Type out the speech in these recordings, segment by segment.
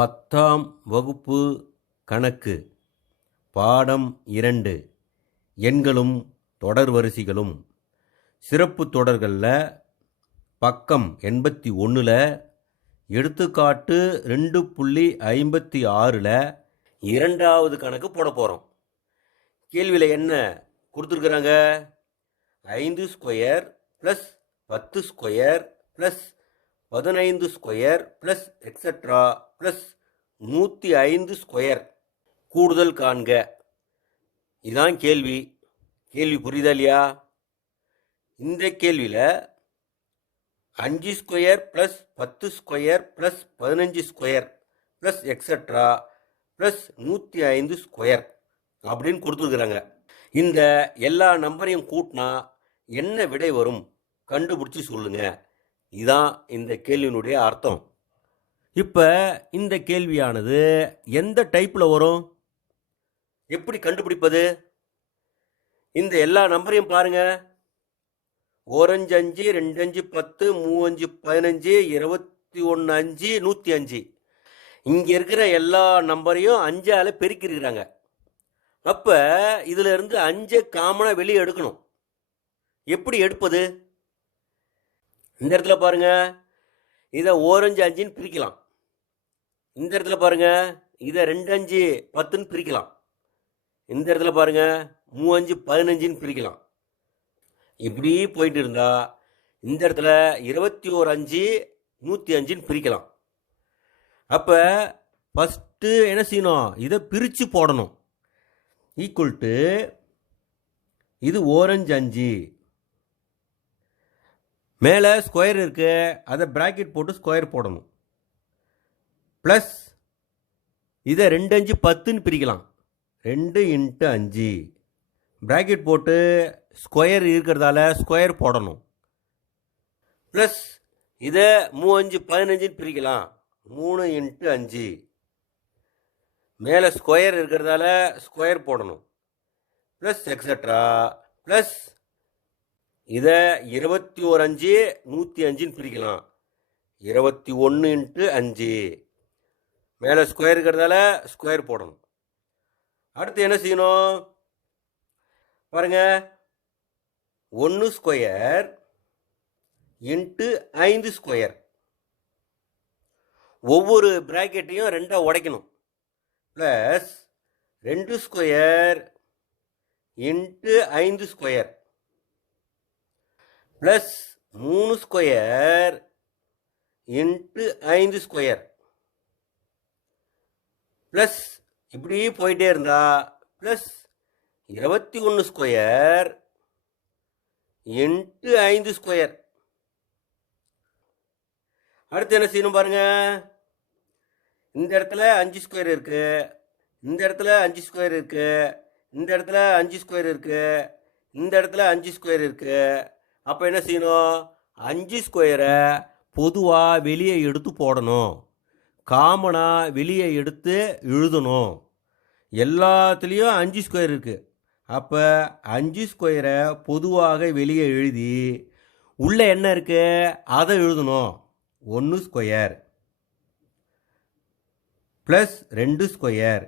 பத்தாம் வகுப்பு கணக்கு பாடம் இரண்டு எண்களும் தொடர் வரிசைகளும். சிறப்பு தொடர்களில் பக்கம் எண்பத்தி ஒன்றில் எடுத்துக்காட்டு ரெண்டு புள்ளி ஐம்பத்தி ஆறில் இரண்டாவது கணக்கு போட போகிறோம் கேள்வியில் என்ன கொடுத்துருக்குறாங்க? ஐந்து ஸ்கொயர் ப்ளஸ் பத்து ஸ்கொயர் ப்ளஸ் பதினைந்து ஸ்கொயர் ப்ளஸ் எக்ஸட்ரா ப்ளஸ் நூற்றி ஐந்து ஸ்கொயர் கூடுதல் காண்க. இதான் கேள்வி. கேள்வி புரியுதா இல்லையா? இந்த கேள்வியில் அஞ்சு ஸ்கொயர் ப்ளஸ் பத்து ஸ்கொயர் ப்ளஸ் பதினஞ்சு ஸ்கொயர் ப்ளஸ் எக்ஸட்ரா ப்ளஸ் நூற்றி ஐந்து ஸ்கொயர் அப்படின்னு கொடுத்துருக்குறாங்க. இந்த எல்லா நம்பரையும் கூட்டினா என்ன விடை வரும்? கண்டுபிடிச்சி சொல்லுங்க. இதான் இந்த கேள்வியினுடைய அர்த்தம். இப்போ இந்த கேள்வியானது எந்த டைப்பில் வரும்? எப்படி கண்டுபிடிப்பது? இந்த எல்லா நம்பரையும் பாருங்க. ஓரஞ்சு அஞ்சு ரெண்டு அஞ்சு பத்து மூவஞ்சு பதினஞ்சு இருபத்தி ஒன்று அஞ்சு நூற்றி அஞ்சு. இங்கே இருக்கிற எல்லா நம்பரையும் அஞ்சால் பெருக்கிருக்கிறாங்க. அப்போ இதிலிருந்து அஞ்சை காமனாக வெளியே எடுக்கணும். எப்படி எடுப்பது? இந்த இடத்துல பாருங்கள் இதை ஓரஞ்சு அஞ்சுன்னு பிரிக்கலாம். இந்த இடத்துல பாருங்கள் இதை ரெண்டு அஞ்சு பத்துன்னு பிரிக்கலாம். இந்த இடத்துல பாருங்கள் மூ அஞ்சு பதினஞ்சுன்னு பிரிக்கலாம். இப்படி போயிட்டு இருந்தால் இந்த இடத்துல இருபத்தி ஒரு அஞ்சு நூற்றி அஞ்சுன்னு பிரிக்கலாம். அப்போ ஃபஸ்ட்டு என்ன செய்யணும்? இதை பிரித்து போடணும். ஈக்குவல் டு இது ஓரஞ்சு அஞ்சு மேலே ஸ்கொயர் இருக்குது அதை ப்ராக்கெட் போட்டு ஸ்கொயர் போடணும். ப்ளஸ் இதை ரெண்டு அஞ்சு பத்துன்னு பிரிக்கலாம். ரெண்டு இன்ட்டு அஞ்சு. ப்ராக்கெட் போட்டு ஸ்கொயர் இருக்கிறதால ஸ்கொயர் போடணும். ப்ளஸ் இதை மூவஞ்சு பதினஞ்சுன்னு பிரிக்கலாம். மூணு இன்ட்டு அஞ்சு. மேலே ஸ்கொயர் இருக்கிறதால ஸ்கொயர் போடணும். ப்ளஸ் எக்ஸட்ரா ப்ளஸ் இதை இருபத்தி ஒரு அஞ்சு நூற்றி அஞ்சுன்னு பிரிக்கலாம். இருபத்தி ஒன்று இன்ட்டு அஞ்சு. மேலே ஸ்கொயர் இருக்கிறதால ஸ்கொயர் போடணும். அடுத்து என்ன செய்யணும்? பாருங்கள் ஒன்று ஸ்கொயர் இன்ட்டு ஐந்து ஸ்கொயர் ஒவ்வொரு ப்ராக்கெட்டையும் ரெண்டாக உடைக்கணும். ப்ளஸ் ரெண்டு ஸ்கொயர் இன்ட்டு ஐந்து ஸ்கொயர் ப்ளஸ் மூணு ஸ்கொயர் இன்ட்டு ஐந்து ஸ்கொயர் ப்ளஸ் இப்படி போயிட்டே இருந்தா ப்ளஸ் இருபத்தி ஒன்று ஸ்கொயர் இன்ட்டு ஐந்து ஸ்கொயர் அடுத்து என்ன செய்யணும் பாருங்க. இந்த இடத்துல அஞ்சு ஸ்கொயர் இருக்கு இந்த இடத்துல அஞ்சு ஸ்கொயர் இருக்கு இந்த இடத்துல அஞ்சு ஸ்கொயர் இருக்கு இந்த இடத்துல அஞ்சு ஸ்கொயர் இருக்குது அப்போ என்ன செய்யணும்? அஞ்சு ஸ்கொயரை பொதுவாக வெளியே எடுத்து போடணும். காமனாக வெளியே எடுத்து எழுதணும். எல்லாத்துலேயும் அஞ்சு ஸ்கொயர் இருக்குது அப்போ அஞ்சு ஸ்கொயரை பொதுவாக வெளியே எழுதி உள்ளே என்ன இருக்கு? அதை எழுதணும். ஒன்று ஸ்கொயர் ப்ளஸ் ரெண்டு ஸ்கொயர்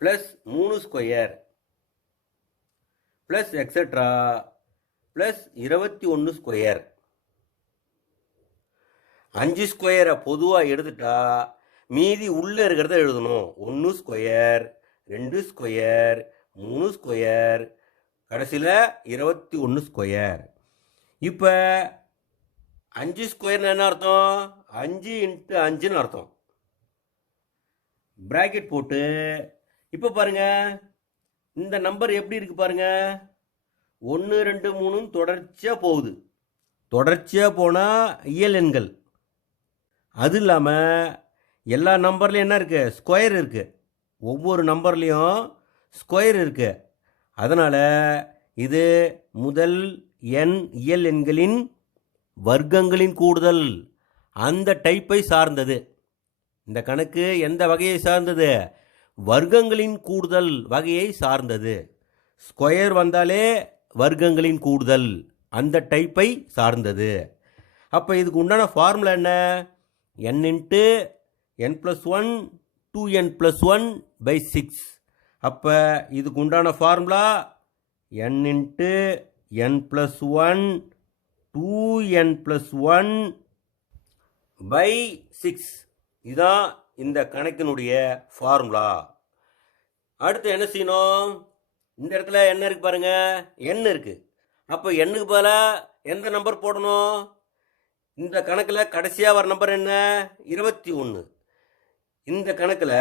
ப்ளஸ் மூணு ஸ்கொயர் ப்ளஸ் எக்ஸட்ரா ப்ளஸ் இருபத்தி ஒன்று ஸ்கொயர் அஞ்சு ஸ்கொயரை பொதுவாக எடுத்துட்டா மீதி உள்ளே இருக்கிறத எழுதணும். ஒன்று ஸ்கொயர் ரெண்டு ஸ்கொயர் மூணு ஸ்கொயர் கடைசியில் இருபத்தி ஒன்று ஸ்கொயர் இப்போ அஞ்சு ஸ்கொயர்னு என்ன அர்த்தம்? அஞ்சு இன்ட்டு அஞ்சுன்னு அர்த்தம். ப்ராக்கெட் போட்டு இப்போ பாருங்க இந்த நம்பர் எப்படி இருக்கு பாருங்க? ஒன்று ரெண்டு மூணும் தொடர்ச்சியாக போகுது. தொடர்ச்சியாக போனால் இயல் எண்கள். அது இல்லாமல் எல்லா நம்பர்லையும் என்ன இருக்குது ஸ்கொயர் இருக்குது ஒவ்வொரு நம்பர்லேயும் ஸ்கொயர் இருக்குது அதனால் இது முதல் எண் இயல் எண்களின் வர்க்கங்களின் கூடுதல். அந்த டைப்பை சார்ந்தது. இந்த கணக்கு எந்த வகையை சார்ந்தது? வர்க்கங்களின் கூடுதல் வகையை சார்ந்தது. ஸ்கொயர் வந்தாலே வர்க்கங்களின் கூடுதல் அந்த டைப்பை சார்ந்தது. அப்போ இதுக்கு உண்டான ஃபார்முலா என்ன? N into n plus one two n plus one by six அப்போ இதுக்கு உண்டான formula n into n plus one two n plus one by six இதுதான் இந்த கணக்கினுடைய ஃபார்முலா அடுத்து என்ன செய்யணும்? இந்த இடத்துல என்ன இருக்கு பாருங்க? எண் இருக்கு. அப்போ எண்ணுக்கு பதிலாக எந்த நம்பர் போடணும்? இந்த கணக்கில் கடைசியாக வர நம்பர் என்ன? இருபத்தி ஒன்று இந்த கணக்கில்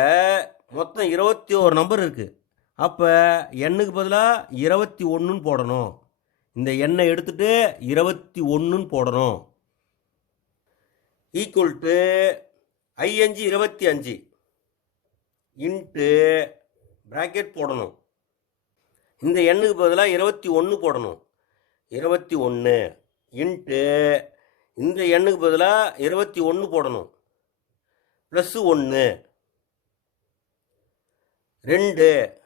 மொத்தம் இருபத்தி ஒரு நம்பர் இருக்குது அப்போ எண்ணுக்கு பதிலாக இருபத்தி ஒன்றுன்னு போடணும். இந்த எண்ணை எடுத்துகிட்டு இருபத்தி ஒன்றுன்னு போடணும். ஈக்குவல் டு ஐஅஞ்சு இருபத்தி அஞ்சு இன்ட்டு ப்ராக்கெட் போடணும். இந்த எண்ணுக்கு பதிலாக இருபத்தி ஒன்று போடணும். இருபத்தி ஒன்று. இன்ட்டு இந்த எண்ணுக்கு பதிலாக இருபத்தி ஒன்று போடணும். ப்ளஸ்ஸு ஒன்று. ரெண்டு.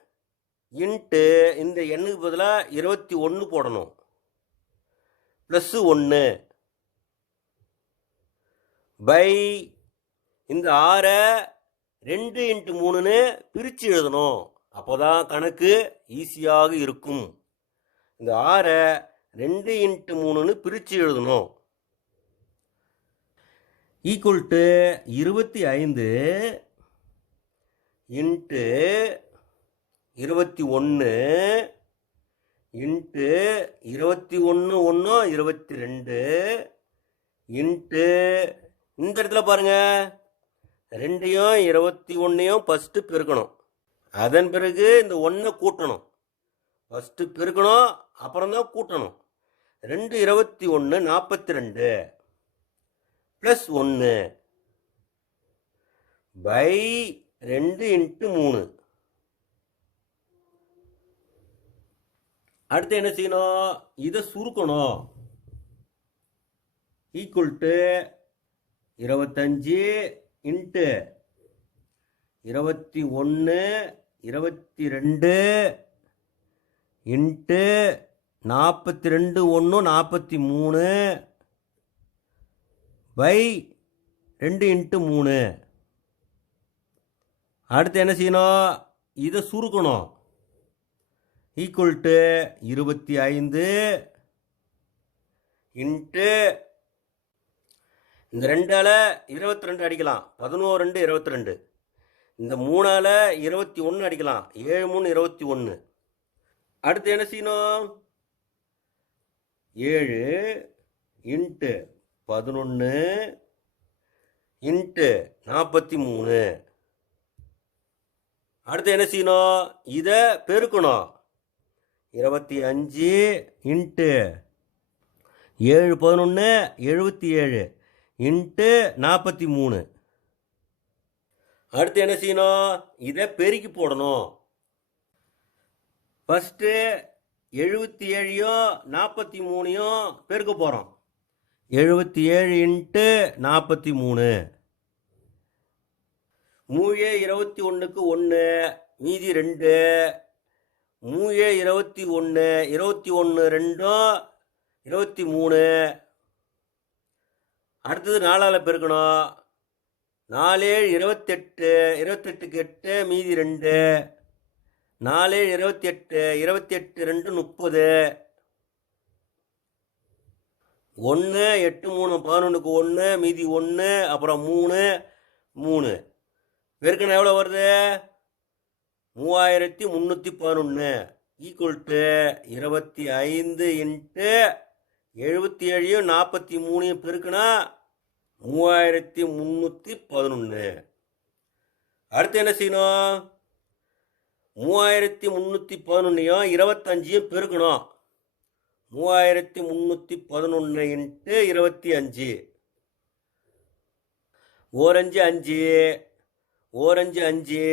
இன்ட்டு இந்த எண்ணுக்கு பதிலாக இருபத்தி ஒன்று போடணும். ப்ளஸ்ஸு ஒன்று. பை இந்த ஆறை ரெண்டு இன்ட்டு மூணுன்னு பிரித்து எழுதணும். அப்போ தான் கணக்கு ஈஸியாக இருக்கும். இந்த ஆறை ரெண்டு இன்ட்டு மூணுன்னு பிரித்து எழுதணும். ஈக்குவல் டு இருபத்தி ஐந்து இன்ட்டு இருபத்தி ஒன்று இன்ட்டு இருபத்தி ஒன்று ஒன்று இருபத்தி ரெண்டு இன்ட்டு இந்த இடத்துல பாருங்கள் ரெண்டையும் இருபத்தி ஒன்றையும் ஃபஸ்ட்டு பெருக்கணும். அதன் பிறகு இந்த ஒன்றை கூட்டணும். ஃபஸ்ட்டு பெருக்கணும் அப்புறம் தான் கூட்டணும். ரெண்டு இருபத்தி ஒன்று நாற்பத்தி ரெண்டு ப்ளஸ் ஒன்று பை ரெண்டு இன்ட்டு மூணு. அடுத்து என்ன செய்யணும்? இதை சுருக்கணும். ஈக்குவல் டு இருபத்தஞ்சு இன்ட்டு இருபத்தி ஒன்று இருபத்தி ரெண்டு இன்ட்டு நாற்பத்தி ரெண்டு ஒன்று நாற்பத்தி மூணு பை ரெண்டு இன்ட்டு மூணு. அடுத்து என்ன செய்யணும்? இதை சுருக்கணும். ஈக்குவல் டு இருபத்தி ஐந்து இன்ட்டு இந்த ரெண்டால் இருபத்தி ரெண்டு அடிக்கலாம். பதினோரு ரெண்டு இருபத்தி ரெண்டு. இந்த மூணால் இருபத்தி ஒன்று அடிக்கலாம். ஏழு மூணு இருபத்தி ஒன்று அடுத்து என்ன செய்யணும்? ஏழு இன்ட்டு பதினொன்று இன்ட்டு நாற்பத்தி மூணு. அடுத்து என்ன செய்யணும்? இதை பெருக்கணும். இருபத்தி அஞ்சு இன்ட்டு ஏழு பதினொன்று எழுபத்தி ஏழு. இன்ட்டு நாற்பத்தி மூணு. அடுத்து என்ன செய்யணும்? இதை பெருக்கி போடணும். ஃபஸ்ட்டு எழுபத்தி ஏழையும் நாற்பத்தி மூணையும் பெருக்க போகிறோம் எழுபத்தி ஏழு இன்ட்டு நாற்பத்தி மூணு. மூழே இருபத்தி ஒன்றுக்கு ஒன்று மீதி ரெண்டு. மூழே இருபத்தி ஒன்று இருபத்தி ஒன்று ரெண்டும் இருபத்தி மூணு. அடுத்தது நாலால் பெருக்கணும். நாலேழு இருபத்தெட்டு இருபத்தெட்டுக்கு எட்டு மீதி ரெண்டு. நாலேழு இருபத்தி எட்டு இருபத்தி எட்டு ரெண்டு முப்பது. ஒன்று எட்டு மூணு பதினொன்றுக்கு ஒன்று மீதி ஒன்று அப்புறம் மூணு மூணு. பெருக்கணும் எவ்வளோ வருது? மூவாயிரத்தி முந்நூற்றி பதினொன்று ஈக்குவல் டு இருபத்தி ஐந்து இன்ட்டு எழுபத்தி ஏழையும் நாற்பத்தி மூணையும் பெருக்குனா மூவாயிரத்தி முந்நூற்றி பதினொன்று அடுத்து என்ன செய்யணும்? மூவாயிரத்தி முந்நூற்றி பதினொன்றையும் இருபத்தஞ்சையும் பெருக்கணும். மூவாயிரத்தி முந்நூற்றி பதினொன்று இன்ட்டு இருபத்தி அஞ்சு ஓரஞ்சு அஞ்சு ஓரஞ்சு அஞ்சு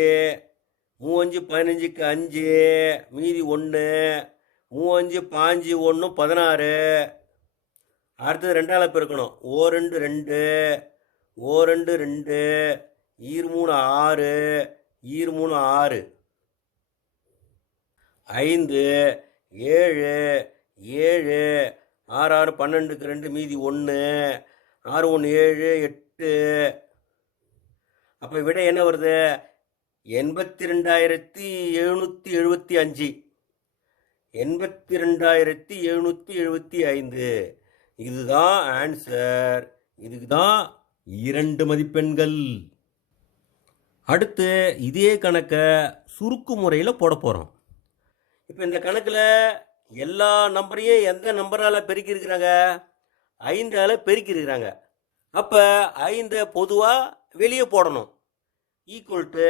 மூவஞ்சு பதினஞ்சுக்கு அஞ்சு மீதி ஒன்று மூவஞ்சு பாஞ்சு ஒன்று பதினாறு. அடுத்தது ரெண்டால் பெருக்கணும். ஓ ரெண்டு ரெண்டு. ஓ ரெண்டு ரெண்டு. ஈர் மூணு ஆறு. ஈர் மூணு ஆறு. ஐந்து. ஏழு. ஏழு. ஆறு ஆறு பன்னெண்டுக்கு ரெண்டு மீதி ஒன்று ஆறு ஒன்று ஏழு எட்டு. அப்போ விட என்ன வருது? எண்பத்தி ரெண்டாயிரத்தி எழுநூற்றி எழுபத்தி அஞ்சு. எண்பத்தி ரெண்டாயிரத்தி எழுநூற்றி எழுபத்தி ஐந்து. இதுதான் ஆன்சர் இதுக்கு தான் இரண்டு மதிப்பெண்கள். அடுத்து இதே கணக்கை சுருக்கு முறையில் போட போகிறோம் இப்போ இந்த கணக்கில் எல்லா நம்பரையும் எந்த நம்பரால் பெருக்கியிருக்கிறாங்க? ஐந்தால் பெருக்கியிருக்கிறாங்க. அப்போ ஐந்தை பொதுவாக வெளியே போடணும். ஈக்குவல் டு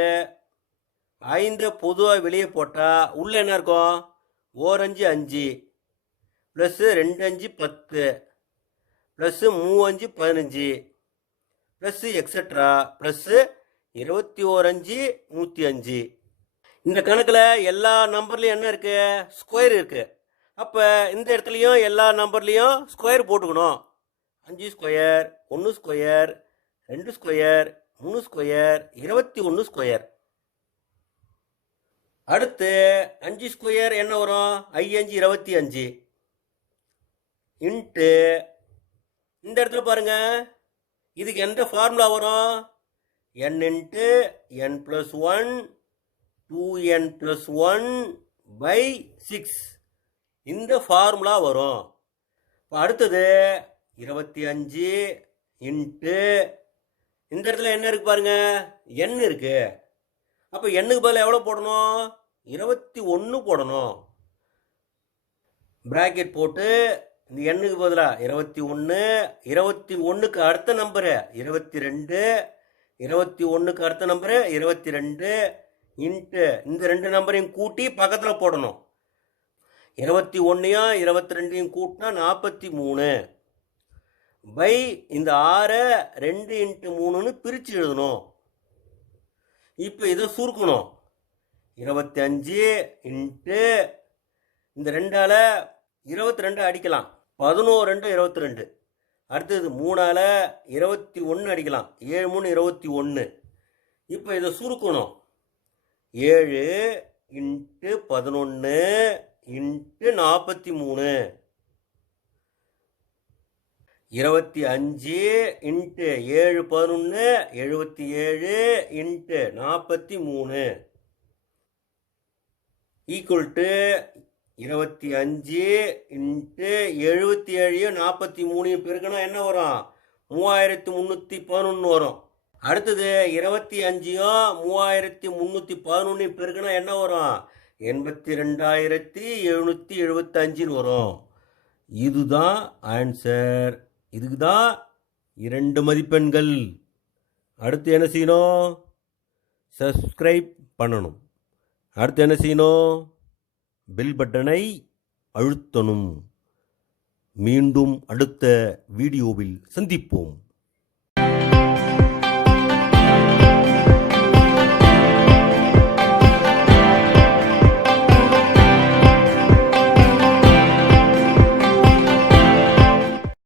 ஐந்தை பொதுவாக வெளியே போட்டால் உள்ளே என்ன இருக்கும்? ஓரஞ்சு அஞ்சு ப்ளஸ்ஸு ரெண்டு அஞ்சு பத்து. ப்ளஸ்ஸு மூவஞ்சு பதினஞ்சு ப்ளஸ்ஸு எக்ஸட்ரா ப்ளஸ்ஸு இருபத்தி ஓரஞ்சு நூற்றி அஞ்சு. இந்த கணக்கில் எல்லா நம்பர்லேயும் என்ன இருக்குது ஸ்கொயர் இருக்குது அப்போ இந்த இடத்துலையும் எல்லா நம்பர்லேயும் ஸ்கொயர் போட்டுக்கணும். அஞ்சு ஸ்கொயர் ஒன்று ஸ்கொயர் ரெண்டு ஸ்கொயர் மூணு ஸ்கொயர் இருபத்தி ஒன்று ஸ்கொயர் அடுத்து அஞ்சு ஸ்கொயர் என்ன வரும்? ஐ அஞ்சு இருபத்தி அஞ்சு. இன்ட்டு இந்த இடத்துல பாருங்க. இதுக்கு எந்த ஃபார்முலா வரும்? N into n plus one two n plus one by six இந்த ஃபார்முலா வரும். இப்போ அடுத்தது இருபத்தி அஞ்சு இன்ட்டு இந்த இடத்துல என்ன இருக்கு பாருங்க? எண் இருக்கு. அப்போ எண்ணுக்கு பதில் எவ்வளோ போடணும்? இருபத்தி ஒன்று போடணும். ப்ராக்கெட் போட்டு இந்த எண்ணுக்கு பதிலாக இருபத்தி ஒன்று இருபத்தி ஒன்றுக்கு அடுத்த நம்பரு இருபத்தி ரெண்டு இருபத்தி ஒன்றுக்கு அடுத்த நம்பரு இருபத்தி ரெண்டு இன்ட்டு இந்த ரெண்டு நம்பரையும் கூட்டி பக்கத்தில் போடணும். இருபத்தி ஒன்றையும் இருபத்தி ரெண்டையும் கூட்டினா நாற்பத்தி மூணு. பை இந்த ஆறை ரெண்டு இன்ட்டு மூணுன்னு பிரித்து எழுதணும். இப்போ இதை சுருக்கணும். இருபத்தி அஞ்சு இன்ட்டு இந்த ரெண்டால் இருபத்தி ரெண்டு அடிக்கலாம். பதினோரு ரெண்டு இருபத்தி ரெண்டு. அடுத்தது மூணால் இருபத்தி ஒன்று அடிக்கலாம். ஏழு மூணு இருபத்தி ஒன்று இப்போ இதை சுருக்கணும். ஏழு இன்ட்டு பதினொன்று இன்ட்டு நாற்பத்தி மூணு. இருபத்தி அஞ்சு இன்ட்டு ஏழு பதினொன்று எழுபத்தி ஏழு இன்ட்டு நாற்பத்தி மூணு. ஈக்குவல் டு இருபத்தி அஞ்சு இன்ட்டு எழுபத்தி ஏழையும் நாற்பத்தி மூணையும் பெருக்கணும் என்ன வரும்? மூவாயிரத்தி முந்நூற்றி பதினொன்று வரும். அடுத்தது இருபத்தி அஞ்சையும் மூவாயிரத்தி முந்நூற்றி பதினொன்றையும் பெருக்கணும் என்ன வரும்? எண்பத்தி ரெண்டாயிரத்தி எழுநூற்றி எழுபத்தஞ்சின்னு வரும். இதுதான் ஆன்சர் இதுக்கு தான் இரண்டு மதிப்பெண்கள். அடுத்து என்ன செய்யணும்? சப்ஸ்கிரைப் பண்ணணும். அடுத்து என்ன செய்யணும்? பெல் பட்டனை அழுத்தணும். மீண்டும் அடுத்த வீடியோவில் சந்திப்போம்.